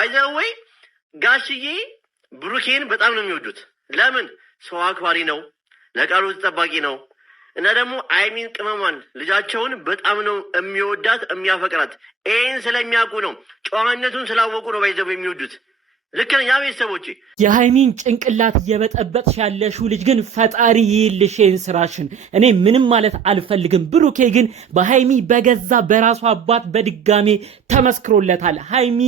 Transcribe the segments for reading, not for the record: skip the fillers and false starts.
ባይዘው ጋሽዬ ብሩኬን በጣም ነው የሚወዱት። ለምን? ሰው አክባሪ ነው፣ ለቃሉ ተጠባቂ ነው እና ደግሞ አይሚን ቅመሟን ልጃቸውን በጣም ነው የሚወዳት የሚያፈቅራት። ይህን ስለሚያውቁ ነው፣ ጨዋነቱን ስላወቁ ነው ባይዘው የሚወዱት። ልክ ነኝ ቤተሰቦቼ። የሃይሚን ጭንቅላት እየበጠበጥሽ ያለሽው ልጅ ግን ፈጣሪ ይልሽ ስራሽን። እኔ ምንም ማለት አልፈልግም። ብሩኬ ግን በሃይሚ በገዛ በራሱ አባት በድጋሜ ተመስክሮለታል። ሃይሚ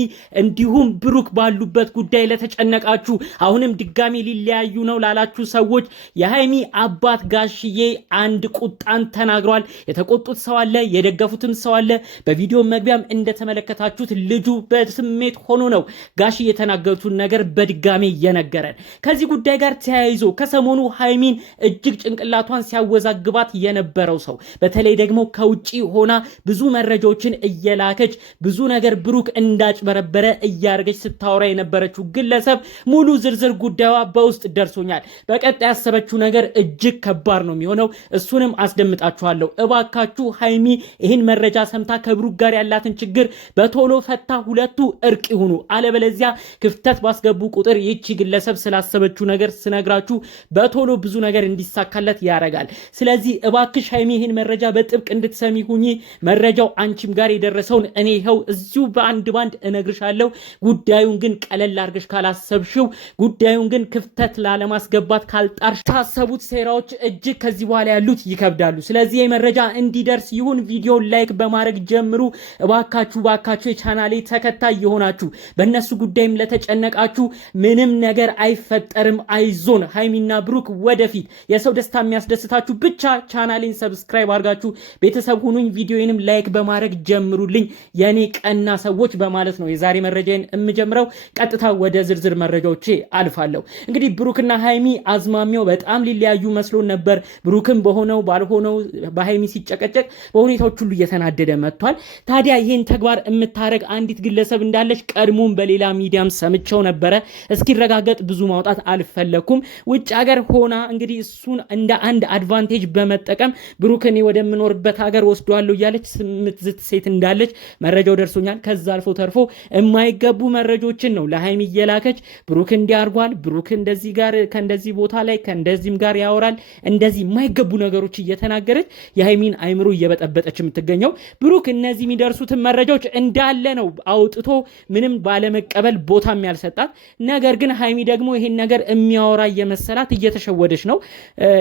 እንዲሁም ብሩክ ባሉበት ጉዳይ ለተጨነቃችሁ፣ አሁንም ድጋሜ ሊለያዩ ነው ላላችሁ ሰዎች የሃይሚ አባት ጋሽዬ አንድ ቁጣን ተናግሯል። የተቆጡት ሰው አለ፣ የደገፉትም ሰው አለ። በቪዲዮ መግቢያም እንደተመለከታችሁት ልጁ በስሜት ሆኖ ነው ጋሽዬ የተናገሩትን ነገር በድጋሜ የነገረን። ከዚህ ጉዳይ ጋር ተያይዞ ከሰሞኑ ሃይሚን እጅግ ጭንቅላቷን ሲያወዛግባት የነበረው ሰው በተለይ ደግሞ ከውጪ ሆና ብዙ መረጃዎችን እየላከች ብዙ ነገር ብሩክ እንዳጭበረበረ እያደረገች ስታወራ የነበረችው ግለሰብ ሙሉ ዝርዝር ጉዳዩዋ በውስጥ ደርሶኛል። በቀጣይ ያሰበችው ነገር እጅግ ከባድ ነው የሚሆነው። እሱንም አስደምጣችኋለሁ። እባካችሁ ሃይሚ ይህን መረጃ ሰምታ ከብሩክ ጋር ያላትን ችግር በቶሎ ፈታ ሁለቱ እርቅ ይሁኑ። አለበለዚያ ክፍተት ባስገቡ ቁጥር ይቺ ግለሰብ ስላሰበችው ነገር ስነግራችሁ በቶሎ ብዙ ነገር እንዲሳካለት ያረጋል። ስለዚህ እባክሽ ሃይሚ ይህን መረጃ በጥብቅ እንድትሰሚ ሁኚ። መረጃው አንቺም ጋር የደረሰውን እኔ ይኸው እዚሁ በአንድ ባንድ እነግርሻለሁ። ጉዳዩን ግን ቀለል አድርገሽ ካላሰብሽው፣ ጉዳዩን ግን ክፍተት ላለማስገባት ካልጣርሽ ታሰቡት ሴራዎች እጅግ ከዚህ በኋላ ያሉት ይከብዳሉ። ስለዚህ ይህ መረጃ እንዲደርስ ይሁን ቪዲዮ ላይክ በማድረግ ጀምሩ። እባካችሁ የቻናሌ ተከታይ የሆናችሁ በእነሱ ጉዳይም ለተጨነቃችሁ ምንም ነገር አይፈጠርም፣ አይዞን። ሃይሚና ብሩክ ወደፊት። የሰው ደስታ የሚያስደስታችሁ ብቻ ቻናሌን ሰብስክራይብ አድርጋችሁ ቤተሰብ ሁኑኝ። ቪዲዮዬንም ላይክ በማድረግ ጀምሩልኝ የኔ ቀና ሰዎች በማለት ነው የዛሬ መረጃዬን የምጀምረው። ቀጥታ ወደ ዝርዝር መረጃዎቼ አልፋለሁ። እንግዲህ ብሩክና ሃይሚ አዝማሚያው በጣም ሊለያዩ መስሎን ነበር። ብሩክም በሆነው ባልሆነው በሃይሚ ሲጨቀጨቅ በሁኔታዎች ሁሉ እየተናደደ መጥቷል። ታዲያ ይህን ተግባር የምታረግ አንዲት ግለሰብ እንዳለች ቀድሞም በሌላ ሚዲያም ሰምቸው ነበረ። እስኪረጋገጥ ብዙ ማውጣት አልፈለኩም። ውጭ ሀገር ሆና እንግዲህ እሱን እንደ አንድ አድቫንቴጅ በመጠቀም ብሩክ እኔ ወደምኖርበት ሀገር ወስዷለሁ እያለች ስምትዝት ሴት እንዳለች መረጃው ደርሶኛል። ከዛ አልፎ ተርፎ የማይገቡ መረጃዎችን ነው ለሃይሚ እየላከች ብሩክ እንዲያርጓል፣ ብሩክ እንደዚህ ጋር ከእንደዚህ ቦታ ላይ ከእንደዚህም ጋር ያወራል፣ እንደዚህ የማይገቡ ነገሮች እየተናገረች የሃይሚን አይምሮ እየበጠበጠች የምትገኘው። ብሩክ እነዚህ የሚደርሱትን መረጃዎች እንዳለ ነው አውጥቶ ምንም ባለመቀበል ቦታ ያልሰጣት። ነገር ግን ሃይሚ ደግሞ ይሄን ነገር የሚያወራ እየመሰላት እየተሸወደች ነው።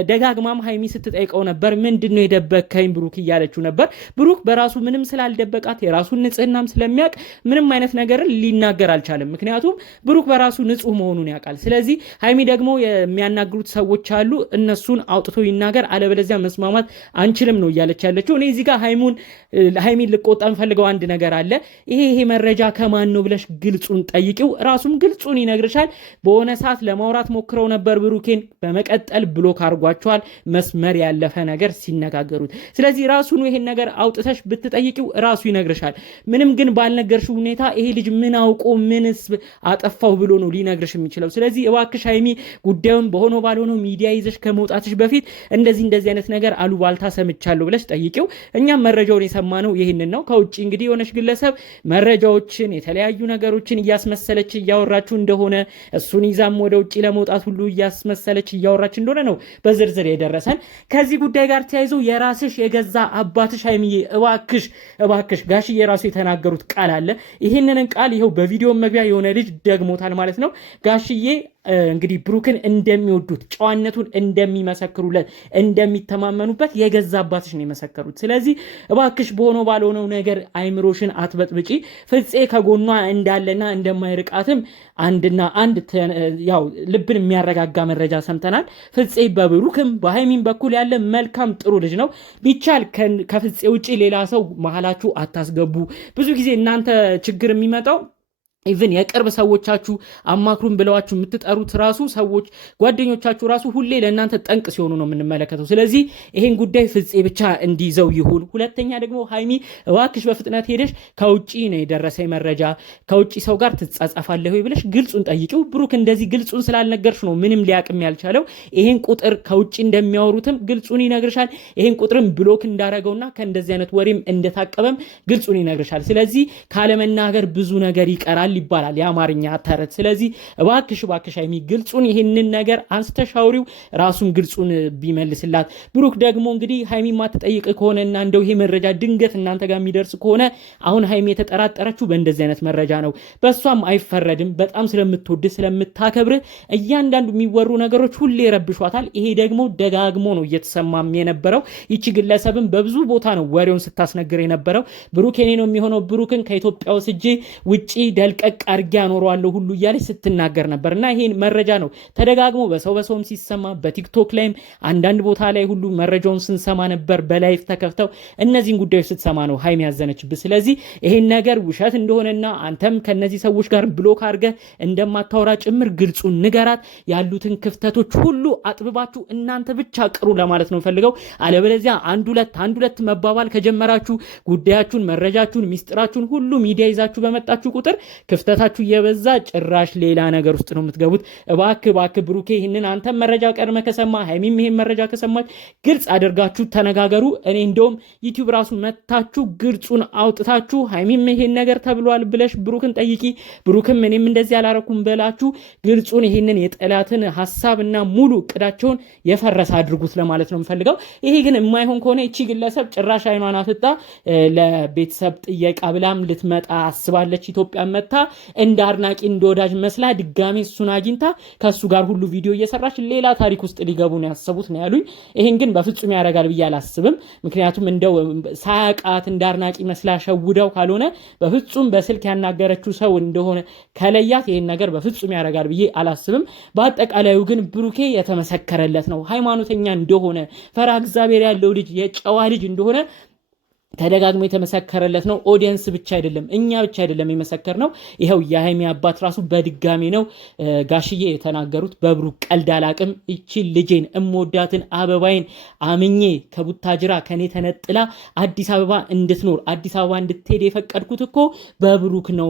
ደጋግማም ሃይሚ ስትጠይቀው ነበር፣ ምንድነው የደበከኝ ብሩክ እያለችው ነበር። ብሩክ በራሱ ምንም ስላልደበቃት የራሱን ንጽህናም ስለሚያውቅ ምንም አይነት ነገርን ሊናገር አልቻለም። ምክንያቱም ብሩክ በራሱ ንጹህ መሆኑን ያውቃል። ስለዚህ ሃይሚ ደግሞ የሚያናግሩት ሰዎች አሉ፣ እነሱን አውጥቶ ይናገር፣ አለበለዚያ መስማማት አንችልም ነው እያለች ያለችው። እኔ እዚህ ጋር ሃይሚን ልቆጣ እንፈልገው አንድ ነገር አለ። ይሄ መረጃ ከማን ነው ብለሽ ግልጹን ጠይቂው፣ ራሱም ግልጹን ይነግርሻል። በሆነ ሰዓት ለማውራት ሞክረው ነበር ብሩኬን፣ በመቀጠል ብሎክ አድርጓቸዋል፣ መስመር ያለፈ ነገር ሲነጋገሩት። ስለዚህ ራሱን ይሄን ነገር አውጥተሽ ብትጠይቂው ራሱ ይነግርሻል። ምንም ግን ባልነገርሽው ሁኔታ ይሄ ልጅ ምን አውቆ ምንስ አጠፋው ብሎ ነው ሊነግርሽ የሚችለው። ስለዚህ እባክሽ ሃይሚ ጉዳዩን በሆነ ባልሆነው ሚዲያ ይዘሽ ከመውጣትሽ በፊት እንደዚህ አይነት ነገር አሉባልታ ሰምቻለሁ ብለሽ ጠይቂው። እኛም መረጃውን የሰማነው ይሄንን ነው። ከውጪ እንግዲህ የሆነች ግለሰብ መረጃዎችን የተለያዩ ነገሮችን እያስመሰለች እያወራችሁ እንደሆነ እሱን ይዛም ወደ ውጪ ለመውጣት ሁሉ እያስመሰለች እያወራች እንደሆነ ነው በዝርዝር የደረሰን። ከዚህ ጉዳይ ጋር ተያይዞ የራስሽ የገዛ አባትሽ ሃይሚዬ እባክሽ ጋሽዬ የራሱ የተናገሩት ቃል አለ። ይህንን ቃል ይኸው በቪዲዮ መግቢያ የሆነ ልጅ ደግሞታል ማለት ነው። ጋሽዬ እንግዲህ ብሩክን እንደሚወዱት ጨዋነቱን እንደሚመሰክሩለት እንደሚተማመኑበት የገዛ አባትሽ ነው የመሰከሩት። ስለዚህ እባክሽ በሆነው ባልሆነው ነገር አይምሮሽን አትበጥብጪ። ፍፄ ከጎኗ እንዳለና እንደማይርቃትም አንድና አንድ ያው ልብን የሚያረጋጋ መረጃ ሰምተናል። ፍፄ በብሩክም በሃይሚን በኩል ያለ መልካም ጥሩ ልጅ ነው። ቢቻል ከፍፄ ውጪ ሌላ ሰው መሀላችሁ አታስገቡ። ብዙ ጊዜ እናንተ ችግር የሚመጣው ኢቭን የቅርብ ሰዎቻችሁ አማክሩን ብለዋችሁ የምትጠሩት ራሱ ሰዎች ጓደኞቻችሁ ራሱ ሁሌ ለእናንተ ጠንቅ ሲሆኑ ነው የምንመለከተው። ስለዚህ ይሄን ጉዳይ ፍፄ ብቻ እንዲይዘው ይሁን። ሁለተኛ ደግሞ ሃይሚ እባክሽ በፍጥነት ሄደሽ ከውጪ ነው የደረሰኝ መረጃ ከውጪ ሰው ጋር ትጻጻፋለህ ወይ ብለሽ ግልጹን ጠይቂው። ብሩክ እንደዚህ ግልጹን ስላልነገርሽ ነው ምንም ሊያቅም ያልቻለው። ይሄን ቁጥር ከውጪ እንደሚያወሩትም ግልጹን ይነግርሻል። ይሄን ቁጥርም ብሎክ እንዳረገውና ከእንደዚህ አይነት ወሬም እንደታቀበም ግልጹን ይነግርሻል። ስለዚህ ካለመናገር ብዙ ነገር ይቀራል ይገባል ይባላል የአማርኛ ተረት። ስለዚህ እባክሽ ሀይሚ ግልጹን ይሄንን ነገር አንስተሻውሪው ራሱን ግልጹን ቢመልስላት። ብሩክ ደግሞ እንግዲህ ሀይሚ ማትጠይቅ ከሆነና እንደው ይሄ መረጃ ድንገት እናንተ ጋር የሚደርስ ከሆነ አሁን ሀይሚ የተጠራጠረችው በእንደዚህ አይነት መረጃ ነው። በሷም አይፈረድም። በጣም ስለምትወድ ስለምታከብር እያንዳንዱ የሚወሩ ነገሮች ሁሌ ይረብሿታል። ይሄ ደግሞ ደጋግሞ ነው እየተሰማም የነበረው። ይቺ ግለሰብም በብዙ ቦታ ነው ወሬውን ስታስነግር የነበረው። ብሩክ የኔ ነው የሚሆነው፣ ብሩክን ከኢትዮጵያ ወስጄ ውጪ ደልቀቅ አድርጌ አኖረዋለሁ ሁሉ እያለች ስትናገር ነበር። እና ይሄን መረጃ ነው ተደጋግሞ በሰውም ሲሰማ በቲክቶክ ላይም አንዳንድ ቦታ ላይ ሁሉ መረጃውን ስንሰማ ነበር። በላይፍ ተከፍተው እነዚህን ጉዳዮች ስትሰማ ነው ሀይሚ ያዘነችብህ። ስለዚህ ይሄን ነገር ውሸት እንደሆነና አንተም ከነዚህ ሰዎች ጋር ብሎክ አድርገህ እንደማታወራ ጭምር ግልጹን ንገራት። ያሉትን ክፍተቶች ሁሉ አጥብባችሁ እናንተ ብቻ ቅሩ ለማለት ነው ፈልገው። አለበለዚያ አንድ ሁለት መባባል ከጀመራችሁ ጉዳያችሁን፣ መረጃችሁን፣ ሚስጥራችሁን ሁሉ ሚዲያ ይዛችሁ በመጣችሁ ቁጥር ክፍተታችሁ እየበዛ ጭራሽ ሌላ ነገር ውስጥ ነው የምትገቡት። እባክህ ብሩኬ ይህንን አንተም መረጃ ቀድመ ከሰማ ሀይሚም ይሄን መረጃ ከሰማች ግልጽ አድርጋችሁ ተነጋገሩ። እኔ እንደውም ዩቲዩብ ራሱ መታችሁ ግልጹን አውጥታችሁ ሀይሚም ይሄን ነገር ተብሏል ብለሽ ብሩክን ጠይቂ፣ ብሩክም እኔም እንደዚህ አላረኩም በላችሁ ግልጹን ይሄንን የጠላትን ሐሳብና ሙሉ እቅዳቸውን የፈረሰ አድርጉት ለማለት ነው የምፈልገው። ይሄ ግን የማይሆን ከሆነ እቺ ግለሰብ ጭራሽ አይኗን አፍጣ ለቤተሰብ ጥየቃ ብላም ልትመጣ አስባለች። ኢትዮጵያ መታ እንደ አድናቂ እንደ ወዳጅ መስላ ድጋሜ እሱን አግኝታ ከሱ ጋር ሁሉ ቪዲዮ እየሰራች ሌላ ታሪክ ውስጥ ሊገቡ ነው ያሰቡት ነው ያሉኝ። ይሄን ግን በፍጹም ያደርጋል ብዬ አላስብም። ምክንያቱም እንደው ሳያቃት እንደ አድናቂ መስላ ሸውደው ካልሆነ በፍጹም በስልክ ያናገረችው ሰው እንደሆነ ከለያት ይሄን ነገር በፍጹም ያደርጋል ብዬ አላስብም። በአጠቃላዩ ግን ብሩኬ የተመሰከረለት ነው። ሃይማኖተኛ እንደሆነ ፈራ እግዚአብሔር ያለው ልጅ የጨዋ ልጅ እንደሆነ ተደጋግሞ የተመሰከረለት ነው። ኦዲየንስ ብቻ አይደለም እኛ ብቻ አይደለም የመሰከር ነው። ይኸው የሀይሚ አባት ራሱ በድጋሚ ነው ጋሽዬ የተናገሩት። በብሩክ ቀልድ አላቅም። እቺ ልጄን እምወዳትን አበባይን አምኜ ከቡታጅራ ከኔ ተነጥላ አዲስ አበባ እንድትኖር አዲስ አበባ እንድትሄድ የፈቀድኩት እኮ በብሩክ ነው።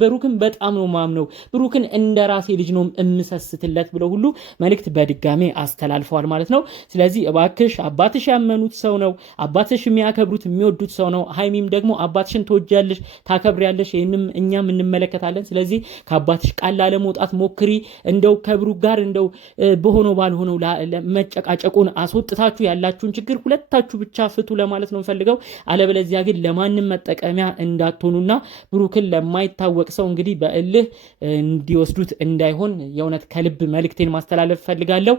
ብሩክን በጣም ነው ማምነው። ብሩክን እንደ ራሴ ልጅ ነው እምሰስትለት ብለው ሁሉ መልእክት በድጋሚ አስተላልፈዋል ማለት ነው። ስለዚህ እባክሽ አባትሽ ያመኑት ሰው ነው። አባትሽ የሚያከብሩት የሚወዱት ሰው ነው። ሀይሚም ደግሞ አባትሽን ትወጃለሽ፣ ታከብሪያለሽ። ይህንም እኛም እንመለከታለን። ስለዚህ ከአባትሽ ቃል ላለመውጣት ሞክሪ። እንደው ከብሩክ ጋር እንደው በሆነው ባልሆነው መጨቃጨቁን አስወጥታችሁ ያላችሁን ችግር ሁለታችሁ ብቻ ፍቱ ለማለት ነው ፈልገው። አለበለዚያ ግን ለማንም መጠቀሚያ እንዳትሆኑና ብሩክን ለማይታወቅ ሰው እንግዲህ በእልህ እንዲወስዱት እንዳይሆን የእውነት ከልብ መልእክቴን ማስተላለፍ ፈልጋለሁ።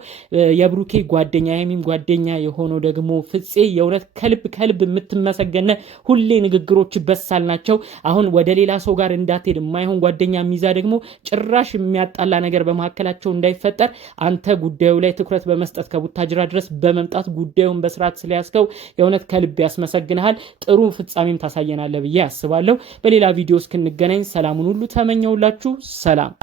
የብሩኬ ጓደኛ የሀይሚም ጓደኛ የሆነው ደግሞ ፍፄ የእውነት ከልብ የምትመሰገነ ሁሌ ንግግሮች በሳል ናቸው። አሁን ወደ ሌላ ሰው ጋር እንዳትሄድ የማይሆን ጓደኛ ሚዛ ደግሞ ጭራሽ የሚያጣላ ነገር በመካከላቸው እንዳይፈጠር አንተ ጉዳዩ ላይ ትኩረት በመስጠት ከቡታጅራ ድረስ በመምጣት ጉዳዩን በስርዓት ስለያዝከው የእውነት ከልብ ያስመሰግንሃል። ጥሩ ፍጻሜም ታሳየናለህ ብዬ አስባለሁ። በሌላ ቪዲዮ እስክንገናኝ ሰላሙን ሁሉ ተመኘውላችሁ። ሰላም